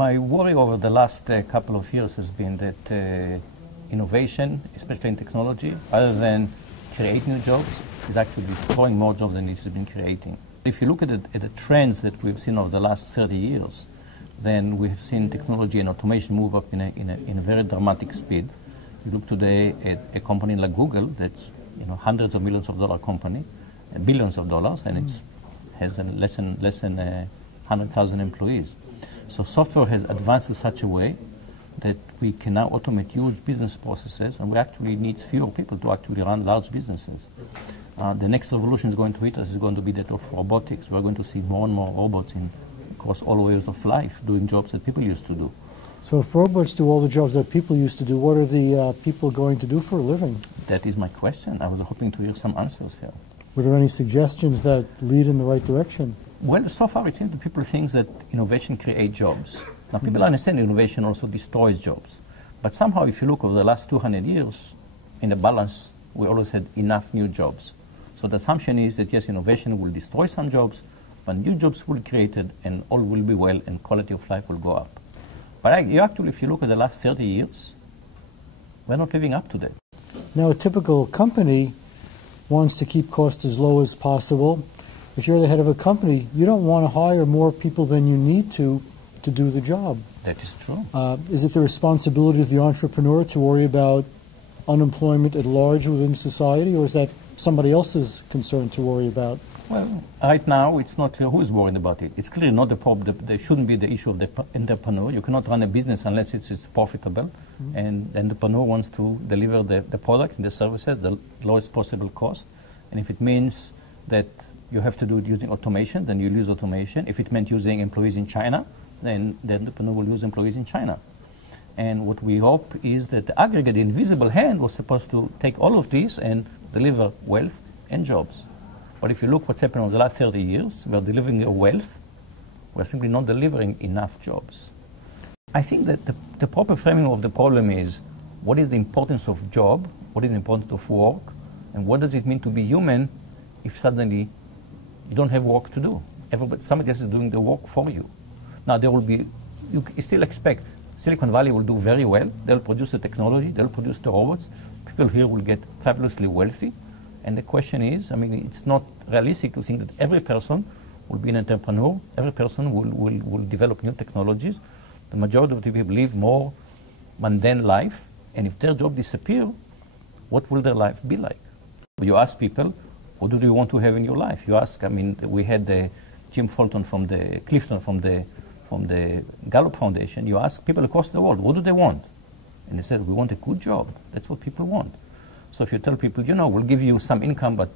My worry over the last couple of years has been that innovation, especially in technology, other than create new jobs, is actually destroying more jobs than it has been creating. If you look at the trends that we've seen over the last 30 years, then we've seen technology and automation move up in a very dramatic speed. You look today at a company like Google that's hundreds of millions of dollar company, billions of dollars, and it has less than 100,000 employees. So software has advanced in such a way that we can now automate huge business processes, and we actually need fewer people to actually run large businesses. The next revolution is going to hit us is going to be that of robotics. We're going to see more and more robots across all areas of life doing jobs that people used to do. So if robots do all the jobs that people used to do, what are the people going to do for a living? That is my question. I was hoping to hear some answers here. Were there any suggestions that lead in the right direction? Well, so far it seems that people think that innovation creates jobs. Now, people understand innovation also destroys jobs. But somehow, if you look over the last 200 years, in the balance, we always had enough new jobs. So the assumption is that, yes, innovation will destroy some jobs, but new jobs will be created, and all will be well, and quality of life will go up. But actually, if you look at the last 30 years, we're not living up to that. Now, a typical company wants to keep costs as low as possible. If you're the head of a company, you don't want to hire more people than you need to do the job. That is true. Is it the responsibility of the entrepreneur to worry about unemployment at large within society, or is that somebody else's concern to worry about? Well, right now, it's not clear who is worried about it. It's clearly not the problem. There shouldn't be the issue of the entrepreneur. You cannot run a business unless it's profitable. And the entrepreneur wants to deliver the product and the services at the lowest possible cost. And if it means that you have to do it using automation, then you'll use automation. If it meant using employees in China, then the entrepreneur will use employees in China. And what we hope is that the aggregate, the invisible hand, was supposed to take all of this and deliver wealth and jobs. But if you look what's happened over the last 30 years, we're delivering a wealth, we're simply not delivering enough jobs. I think that the proper framing of the problem is, what is the importance of job, what is the importance of work, and what does it mean to be human if suddenly you don't have work to do? Somebody else is doing the work for you. Now, there will be, you still expect Silicon Valley will do very well. They'll produce the technology, they'll produce the robots. People here will get fabulously wealthy. And the question is, I mean, it's not realistic to think that every person will be an entrepreneur, every person will develop new technologies. The majority of the people live more mundane life, and if their job disappears, what will their life be like? You ask people, what do you want to have in your life? You ask, I mean, we had Jim Fulton Clifton from the Gallup Foundation. You ask people across the world, what do they want? And they said, we want a good job. That's what people want. So if you tell people, we'll give you some income, but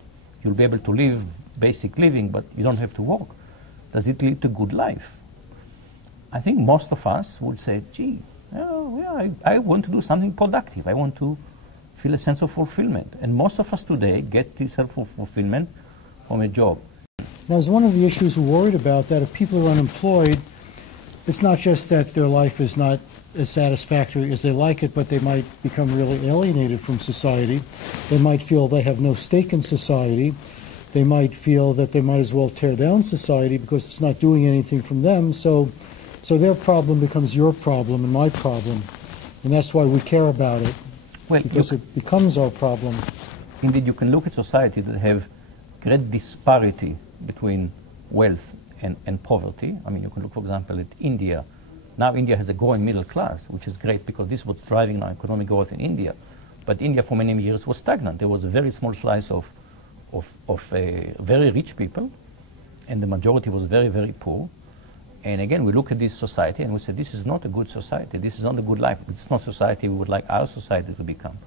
you'll be able to live basic living, but you don't have to work, does it lead to good life? I think most of us would say, gee, I want to do something productive. I want to feel a sense of fulfillment. And most of us today get this sense of fulfillment from a job. Now, as one of the issues we're worried about, that if people are unemployed, it's not just that their life is not as satisfactory as they like it, but they might become really alienated from society. They might feel they have no stake in society. They might feel that they might as well tear down society because it's not doing anything from them. So their problem becomes your problem and my problem. And that's why we care about it, because it becomes our problem. Indeed, you can look at society that have great disparity between wealth and poverty. I mean, you can look, for example, at India. Now India has a growing middle class, which is great because this is what's driving our economic growth in India. But India for many years was stagnant. There was a very small slice of very rich people, and the majority was very, very poor. And again, we look at this society and we say, this is not a good society. This is not a good life. It's not society we would like our society to become.